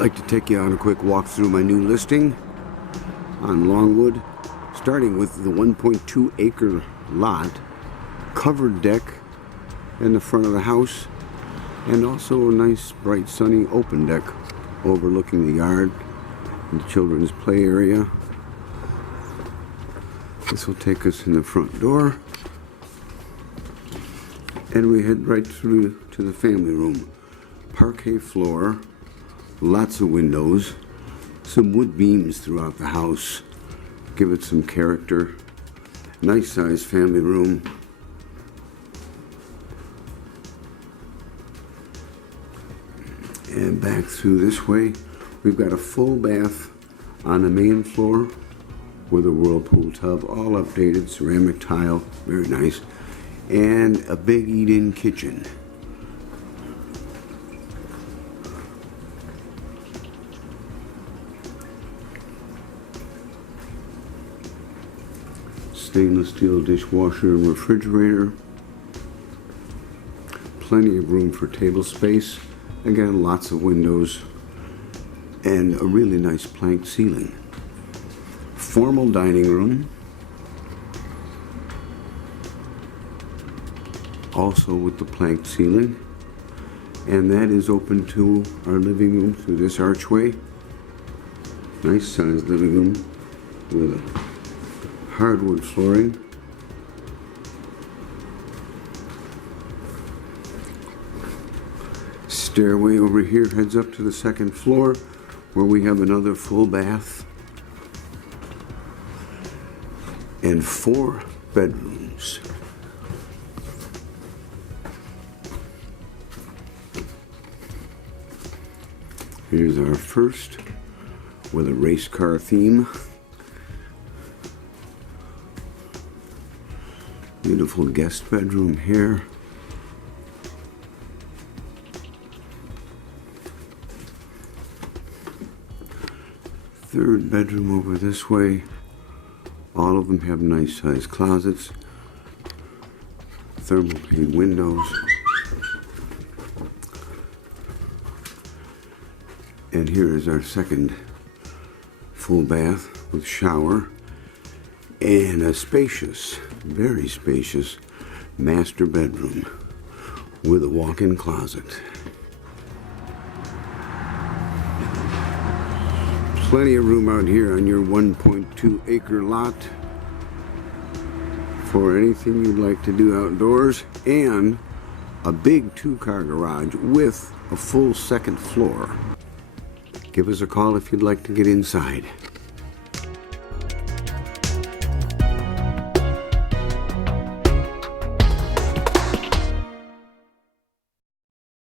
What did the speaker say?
like to take you on a quick walk through my new listing on Longwood, starting with the 1.2 acre lot, covered deck in the front of the house, and also a nice bright sunny open deck overlooking the yard and the children's play area. This will take us in the front door, and we head right through to the family room. Parquet floor, lots of windows, some wood beams throughout the house, give it some character. Nice sized family room. And back through this way, we've got a full bath on the main floor with a whirlpool tub, all updated, ceramic tile, very nice, and a big eat-in kitchen. Stainless steel dishwasher and refrigerator. Plenty of room for table space. Again, lots of windows and a really nice plank ceiling. Formal dining room. Also with the planked ceiling. And that is open to our living room through this archway. Nice sized living room with a hardwood flooring. Stairway over here heads up to the second floor where we have another full bath and 4 bedrooms. Here's our first with a race car theme. Beautiful guest bedroom here. Third bedroom over this way. All of them have nice sized closets, thermopane windows, and here is our second full bath with shower and a spacious, very spacious master bedroom with a walk-in closet. Plenty of room out here on your 1.2 acre lot for anything you'd like to do outdoors, and a big 2-car garage with a full second floor. Give us a call if you'd like to get inside.